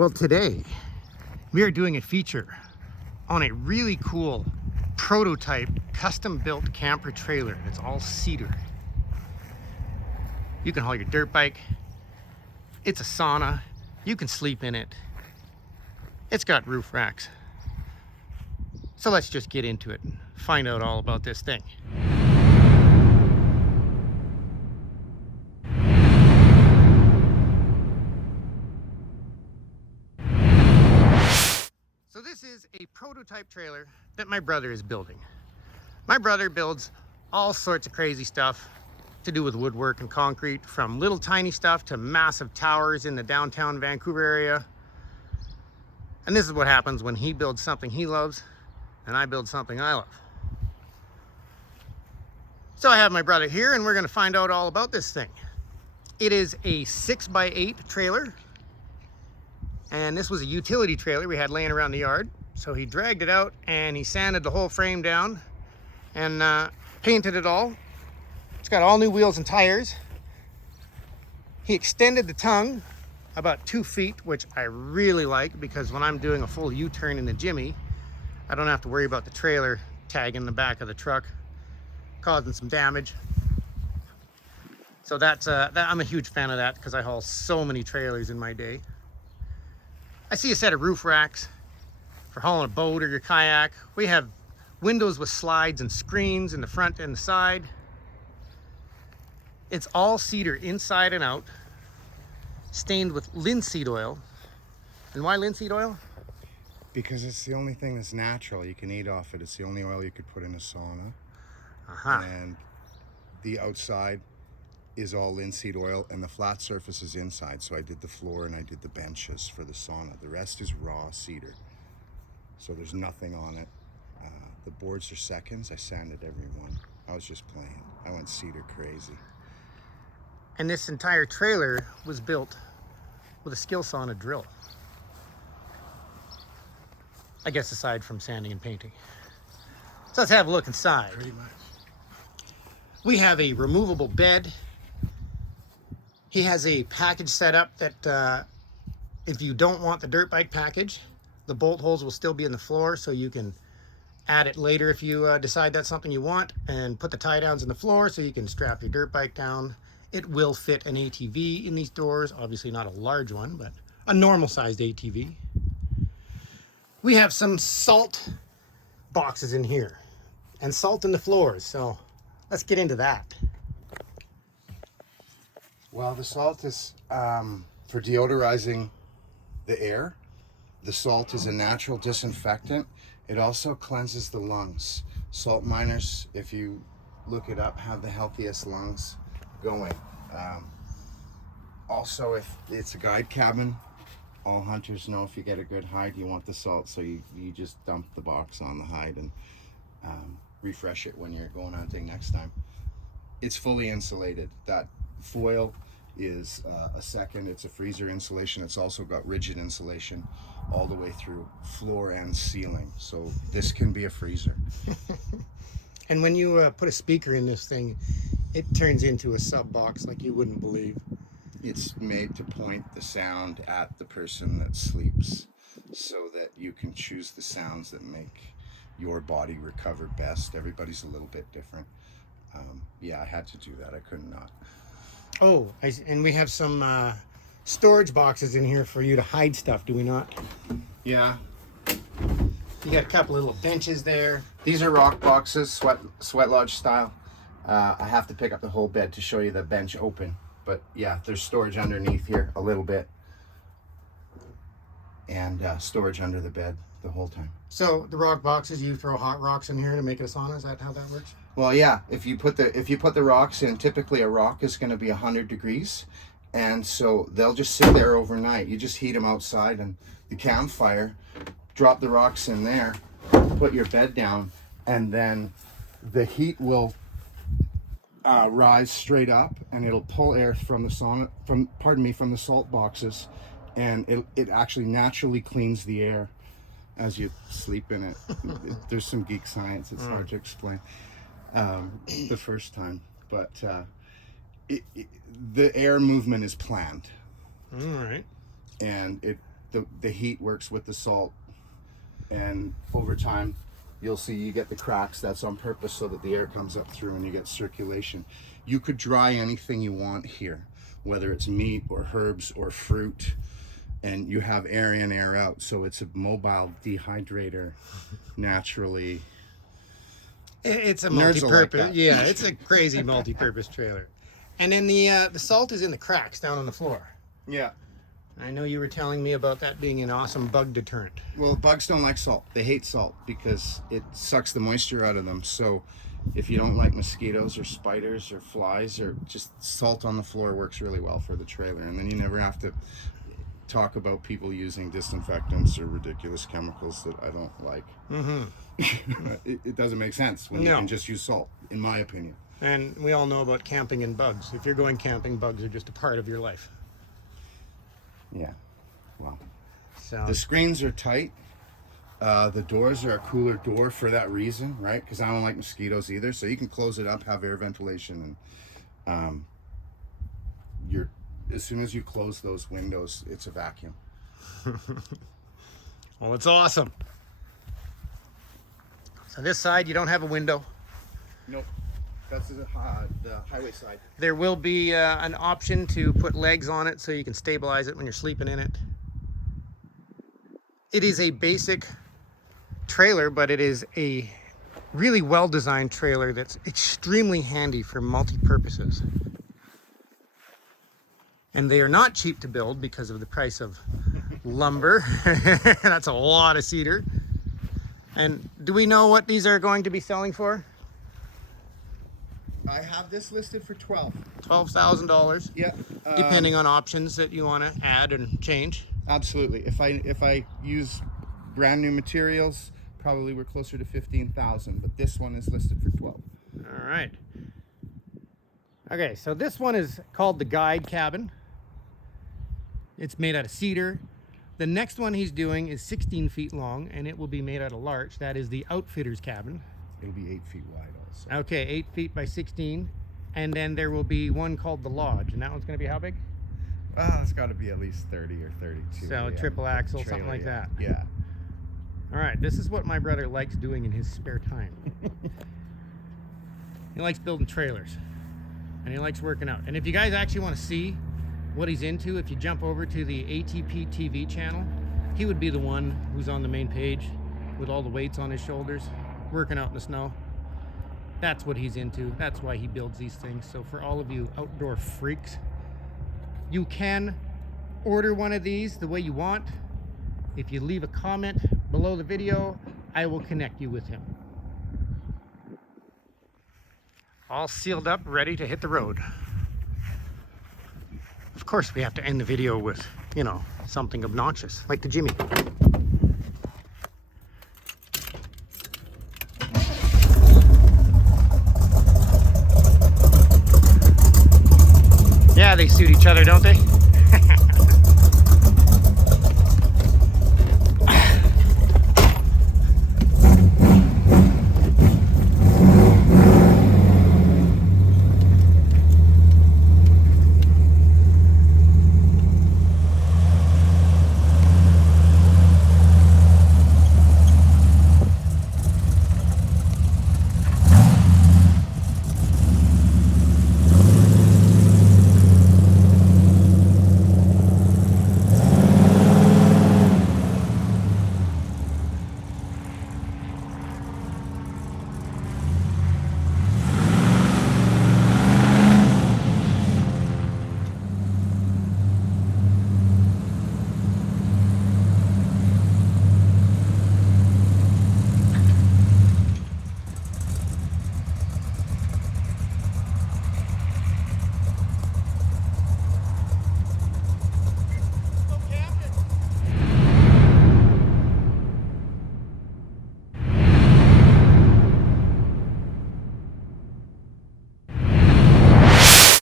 Well, today we are doing a feature on a really cool prototype custom-built camper trailer. It's all cedar. You can haul your dirt bike. It's a sauna. You can sleep in it. It's got roof racks. So let's just get into it and find out all about this thing. So this is a prototype trailer that my brother is building. My brother builds all sorts of crazy stuff to do with woodwork and concrete, from little tiny stuff to massive towers in the downtown Vancouver area. And this is what happens when he builds something he loves and I build something I love. So I have my brother here and we're going to find out all about this thing. It is a 6x8 trailer. And this was a utility trailer we had laying around the yard. So he dragged it out and he sanded the whole frame down and painted it all. It's got all new wheels and tires. He extended the tongue about 2 feet, which I really like because when I'm doing a full U-turn in the Jimmy, I don't have to worry about the trailer tagging the back of the truck, causing some damage. So I'm a huge fan of that because I haul so many trailers in my day. I see a set of roof racks for hauling a boat or your kayak. We have windows with slides and screens in the front and the side. It's all cedar inside and out, stained with linseed oil. And why linseed oil? Because it's the only thing that's natural. You can eat off it. It's the only oil you could put in a sauna. And the outside is all linseed oil and the flat surface is inside. So I did the floor and I did the benches for the sauna. The rest is raw cedar. So there's nothing on it. The boards are seconds. I sanded every one. I was just playing. I went cedar crazy. And this entire trailer was built with a skill sauna drill. I guess aside from sanding and painting. So let's have a look inside. Pretty much. We have a removable bed. He has a package set up that if you don't want the dirt bike package, the bolt holes will still be in the floor, so you can add it later if you decide that's something you want, and put the tie downs in the floor so you can strap your dirt bike down. It will fit an ATV in these doors, obviously not a large one, but a normal sized ATV. We have some salt boxes in here and salt in the floors, so let's get into that. Well, the salt is for deodorizing the air. The salt is a natural disinfectant. It also cleanses the lungs. Salt miners, if you look it up, have the healthiest lungs going. Also, if it's a guide cabin, all hunters know if you get a good hide, you want the salt, so you just dump the box on the hide and refresh it when you're going hunting next time. It's fully insulated. That foil is a second. It's a freezer insulation. It's also got rigid insulation all the way through floor and ceiling, so this can be a freezer. And when you put a speaker in this thing, it turns into a sub box like you wouldn't believe. It's made to point the sound at the person that sleeps so that you can choose the sounds that make your body recover best. Everybody's a little bit different. Yeah, I had to do that. I could not. Oh, and we have some storage boxes in here for you to hide stuff, do we not? Yeah. You got a couple of little benches there. These are rock boxes, sweat lodge style. I have to pick up the whole bed to show you the bench open. But yeah, there's storage underneath here a little bit. And storage under the bed the whole time. So the rock boxes, you throw hot rocks in here to make it a sauna? Is that how that works? Well, yeah. If you put the rocks in, typically a rock is going to be 100 degrees, and so they'll just sit there overnight. You just heat them outside, and the campfire, drop the rocks in there, put your bed down, and then the heat will rise straight up, and it'll pull air from the sauna, from the salt boxes, and it actually naturally cleans the air as you sleep in it. There's some geek science. It's hard to explain the first time, but the air movement is planned. All right. And the heat works with the salt, and over time you'll see you get the cracks. That's on purpose so that the air comes up through and you get circulation. You could dry anything you want here, whether it's meat or herbs or fruit, and you have air in, air out. So it's a mobile dehydrator naturally. It's a Nerds will like multi-purpose. that. Yeah, it's a crazy multi-purpose trailer. And then the salt is in the cracks down on the floor. Yeah. I know you were telling me about that being an awesome bug deterrent. Well, bugs don't like salt. They hate salt because it sucks the moisture out of them. So if you don't like mosquitoes or spiders or flies, or just salt on the floor works really well for the trailer. And then you never have to talk about people using disinfectants or ridiculous chemicals that I don't like. It doesn't make sense when you can just use salt, in my opinion. And we all know about camping and bugs. If you're going camping, bugs are just a part of your life. Yeah. Wow. So The screens are tight. The doors are a cooler door for that reason, right? Because I don't like mosquitoes either. So you can close it up, have air ventilation, and as soon as you close those windows, it's a vacuum. well, it's awesome. So this side, you don't have a window. Nope. That's the highway side. There will be an option to put legs on it so you can stabilize it when you're sleeping in it. It is a basic trailer, but it is a really well-designed trailer that's extremely handy for multi-purposes. And they are not cheap to build because of the price of lumber. That's a lot of cedar. And do we know what these are going to be selling for? I have this listed for $12,000. Yeah. Depending on options that you want to add and change. Absolutely. If I use brand new materials, probably we're closer to 15,000, but this one is listed for 12. All right. Okay, so this one is called the guide cabin. It's made out of cedar. The next one he's doing is 16 feet long, and it will be made out of larch. That is the outfitter's cabin. It'll be 8 feet wide also. Okay, 8 feet by 16. And then there will be one called the lodge, and that one's going to be how big? It's got to be at least 30 or 32. So a triple axle, something like that. Yeah. All right, this is what my brother likes doing in his spare time. He likes building trailers, and he likes working out. And if you guys actually want to see what he's into, if you jump over to the ATP TV channel, he would be the one who's on the main page with all the weights on his shoulders, working out in the snow. That's what he's into. That's why he builds these things. So for all of you outdoor freaks, you can order one of these the way you want. If you leave a comment below the video, I will connect you with him. All sealed up, ready to hit the road. Of course, we have to end the video with, you know, something obnoxious, like the Jimmy. Yeah, they suit each other, don't they?